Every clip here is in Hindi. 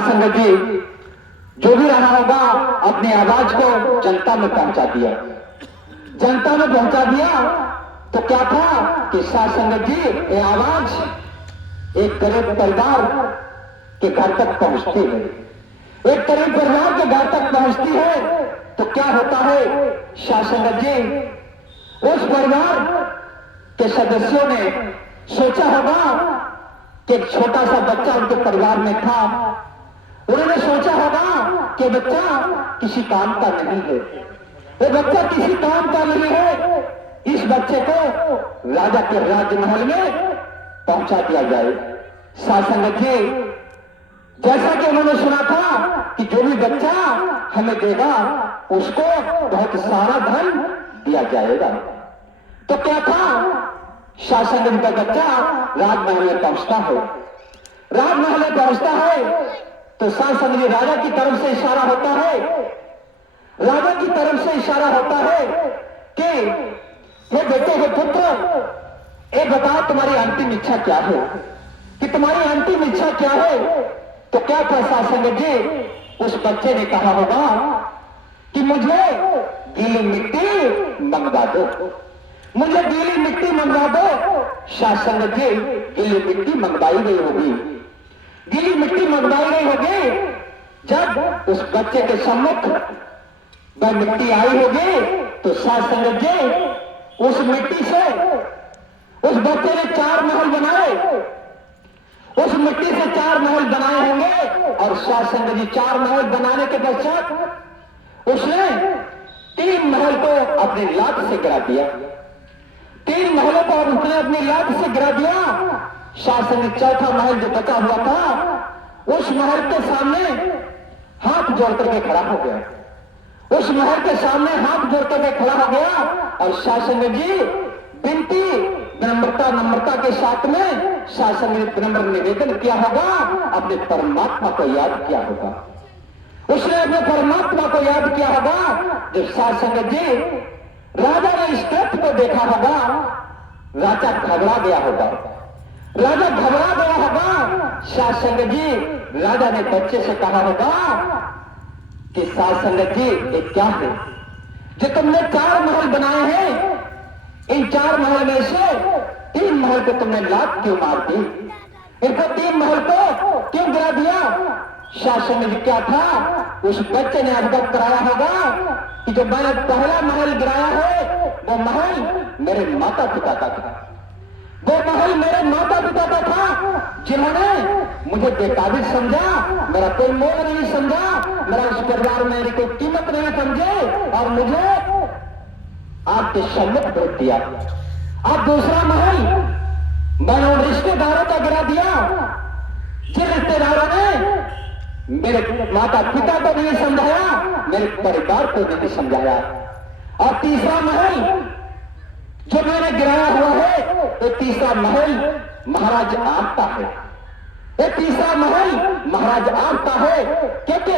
संगत जी, जो भी रहा होगा अपनी आवाज को जनता में पहुंचा दिया। जनता में पहुंचा दिया तो क्या था कि साथ संगत जी ये आवाज एक गरीब परिवार के घर तक पहुंचती है। एक गरीब परिवार के घर तक पहुंचती है तो क्या होता है साथ संगत जी, उस परिवार के सदस्यों ने सोचा होगा कि एक छोटा सा बच्चा उनके परिवार में था। उन्होंने सोचा होगा कि बच्चा किसी काम का नहीं है, वो बच्चा किसी काम का नहीं है, इस बच्चे को राजा के राजमहल में पहुंचा दिया जाए। शासक जी, जैसा कि उन्होंने सुना था कि जो भी बच्चा हमें देगा उसको बहुत सारा धन दिया जाएगा। तो क्या था, शासक का बच्चा राजमहल में पहुंचता है। राजमहल में पहुंचता है तो शासक जी राजा की तरफ से इशारा होता है, राजा की तरफ से इशारा होता है कि हे बेटे, हे पुत्र, ये बताओ तुम्हारी अंतिम इच्छा क्या है, कि तुम्हारी अंतिम इच्छा क्या है। तो क्या था शासक जी, उस बच्चे ने कहा होगा कि मुझे गीली मिट्टी मंगवा दो, मुझे गीली मिट्टी मंगवा दो। शासक जी गीली मिट्टी मंगवाई गई होगी, गीली मिट्टी मंगवाई गई होगी। जब उस बच्चे के सम्मुख वह मिट्टी आई होगी तो शासक जी उस मिट्टी से उस बच्चे ने 4 महल बनाए, उस मिट्टी से 4 महल बनाए होंगे। और शासक जी 4 महल बनाने के पश्चात उसने 3 महल को अपनी लात से गिरा दिया, 3 महलों को उसने अपनी लात से गिरा दिया। शासक ने 4था महल जो बचा हुआ था उस महल के सामने हाथ जोड़ करके खड़ा हो गया, उस महल के सामने हाथ जोड़ करके खड़ा हो गया। और शासक जी विनती नम्रता के साथ में शासक ने विनम्र निवेदन किया होगा, अपने परमात्मा को याद किया होगा, उसने अपने परमात्मा को याद किया होगा। जब शासक जी राजा ने इस तथ्य को देखा होगा, राजा घबरा गया होगा, राजा घबरा गया होगा। शासक जी राजा ने बच्चे से कहा होगा कि शासक जी ये क्या है, जो तुमने 4 महल बनाए हैं, इन 4 महल में से 3 महल को तुमने लात क्यों मार दी, इनको 3 महल को क्यों गिरा दिया। शासक जी क्या था, उस बच्चे ने अवगत कराया होगा कि जो मैंने पहला महल गिराया है वो महल मेरे माता पिता का था, वो महल मेरे माता पिता का था, जिन्होंने मुझे बेकाबिज समझा, मेरा कोई मोल नहीं समझा, मेरा उस परिवार में मेरी कोई कीमत नहीं समझे और मुझे आपके सम्मुख भेज दिया। अब दूसरा महल मैंने उन रिश्तेदारों का गिरा दिया जिन रिश्तेदारों ने मेरे माता पिता को नहीं समझाया, मेरे परिवार को नहीं समझाया। और तीसरा महल जो मैंने गिराया हुआ है वो तीसरा महल महाराज आपका है, ये तीसरा महल महाराज आपका है, क्योंकि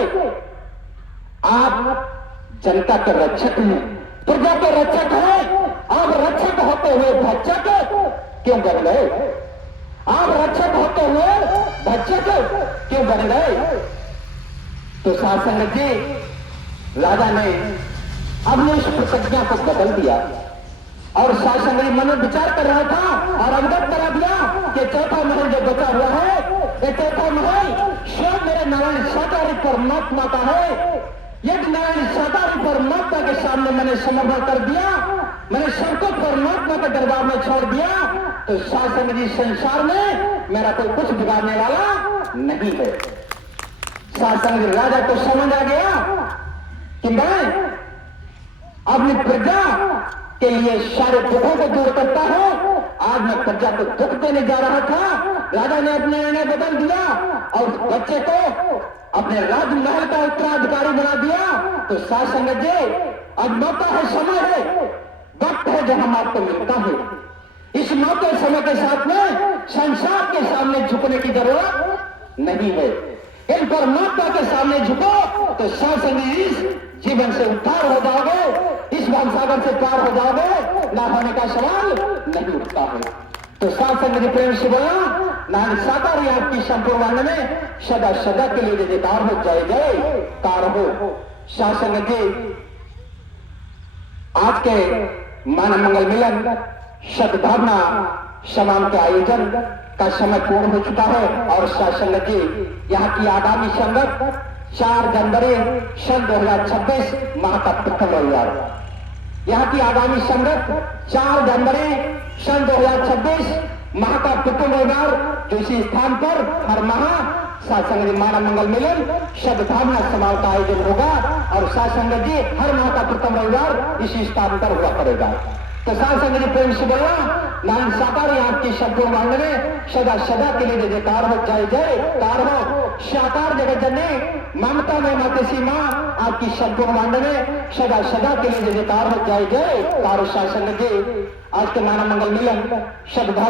आप जनता के रक्षक हैं, प्रजा के रक्षक हैं। आप रक्षक होते हुए भक्षक क्यों बन गए, आप रक्षक होते हुए भक्षक क्यों बन गए। तो शासक जी राजा ने अपनी इस प्रतिज्ञा को बदल दिया और शासक जी मन में विचार कर रहा था और अवगत करा दिया कि 4था महल जो बचा हुआ है, ये 4था महल स्वयं मेरे नारायण साकारी परमात्मा का है। यदि नारायण साकारी परमात्मा के सामने मैंने समर्पण कर दिया, मैंने सबको परमात्मा के दरबार में छोड़ दिया, तो शासक जी संसार में मेरा कोई कुछ बिगाड़ने वाला नहीं है। शासक जी राजा को समझ आ गया कि मैं अपनी प्रजा के लिए सारे दुखों को दूर करता हूं। आज मैं प्रजा को दुख देने जा रहा था, राजा ने अपने निर्णय बदल दिया और बच्चे को अपने राजमहल का उत्तराधिकारी बना दिया। तो शासक जी अब मौका है, समय है, वक्त है जो हम आपको मिलता है। इस मौके समय के साथ में संसार के सामने झुकने की जरूरत नहीं है। इन परमात्मा के सामने झुको तो शासक जी इस जीवन से उद्धार हो जाओगे, इस भवसागर से पार हो जाओगे, ना होने का सवाल नहीं उठता है। तो साथ संगत प्रेम से बोला नान साकार आपकी संपूर्ण में सदा सदा के लिए जयकार हो, जय जयकार हो। साथ संगत जी, आज के मानव मंगल मिलन सद्भावना समारोह के आयोजन का समय पूर्ण हो चुका है और साथ संगत जी, यहाँ की आगामी संगत 4 जनवरी सन 2026 माह का प्रथम रविवार, यहाँ की आगामी संगत 4 जनवरी सन 2026 माह का प्रथम रविवार जो इसी स्थान पर हर माह साथ संगत मानव मंगल मिलन सद्भावना समारोह का आयोजन होगा और साथ संगत जी हर माह का प्रथम रविवार इसी स्थान पर हुआ करेगा। तो साथ संगत प्रेम से बोला नान साकार आपकी संपूर्ण मांग में सदा सदा के लिए जयकार हो, जय जयकार हो। साकार जगत जननी ममता में मातसी माँ आपकी संपूर्ण मांग में सदा सदा के लिए जयकार हो, जय जयकार हो। साथ संगत जी, आज के मानव मंगल मिलन सद्भावना